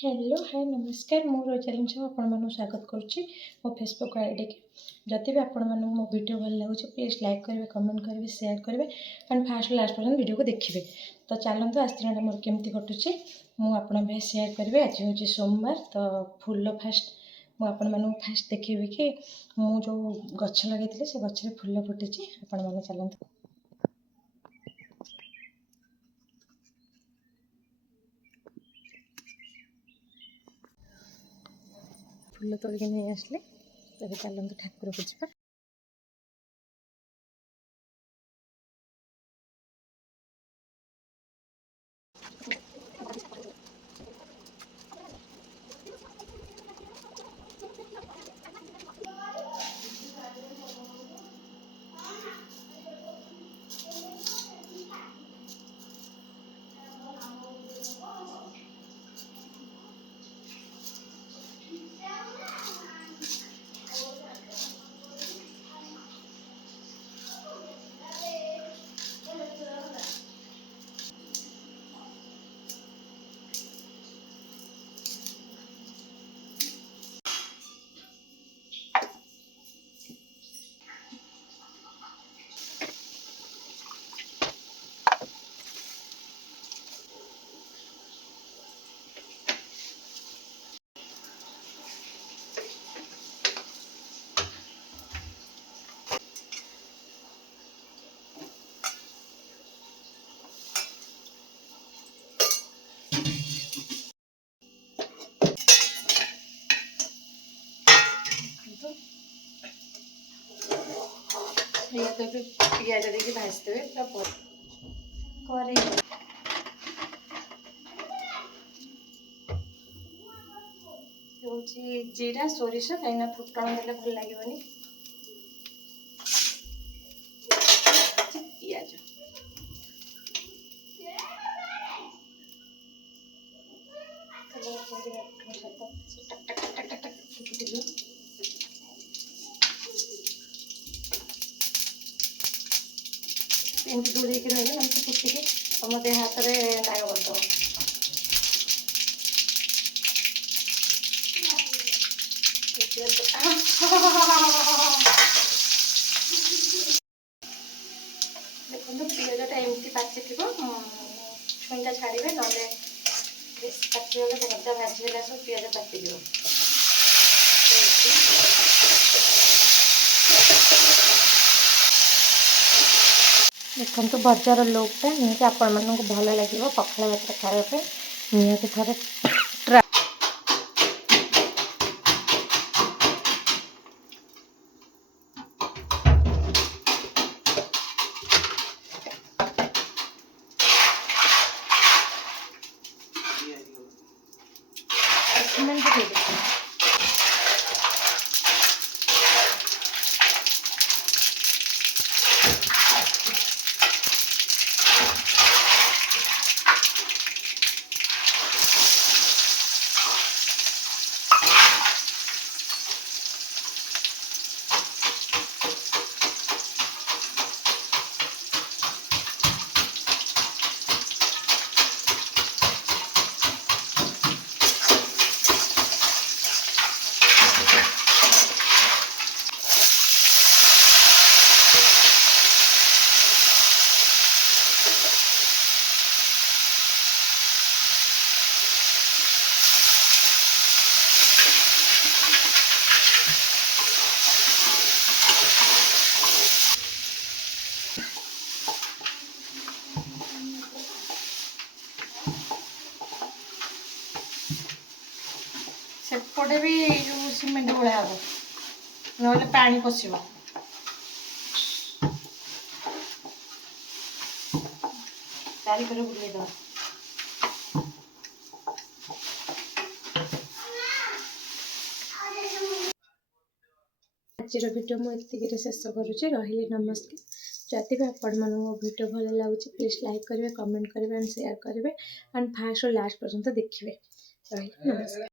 Hello hi नमस्कार मु रोजालिन साहू आपण स्वागत करुच्ची मो फेसबुक आईडी के जदि भी आपण मो वीडियो भल लगे प्लीज लाइक करेंगे कमेंट करेंगे शेयर करेंगे एंड फास्ट लास्ट पर्यटन वीडियो को देखिए। तो चलते आज दिन मोर केमती कटुचे मुझे शेयर करेंगे। आज हूँ सोमवार तो फूल फास्ट मुझे फास्ट देखी कि मु जो गछ लगे से गच फूल फुटी आपण मैंने चलते। फूल तोड़िक नहीं आसले तब चलते ठाकुर को जा। पियाज देके भाजदेवे जीरा सोरिष कहीं फुटण देले भल लगे पियाज एमती दूरे रही फुटिक तुम देह हाथ में दाग करदे देखो पियाजटा एमती पाची थी छुईटा छाड़े ना पाचिगले भजा भाजीगला सब पियाज पाची देखो बजार लुकटा निहाती आपण मानक भल लगे पखाल भात खावाई निहाती थे ट्राए सेपटे भी जो सीमेंट भलिया हम ना पानी पशिब चारिकर बुलेद आज वीडियो मुझे शेष करुच्ची रही नमस्कार। जदि भी आपण मानक वीडियो भल लगे प्लीज लाइक करेंगे कमेंट करेंगे एंड शेयर करेंगे एंड फास्ट और लास्ट पर्यंत देखिए। रही नमस्कार।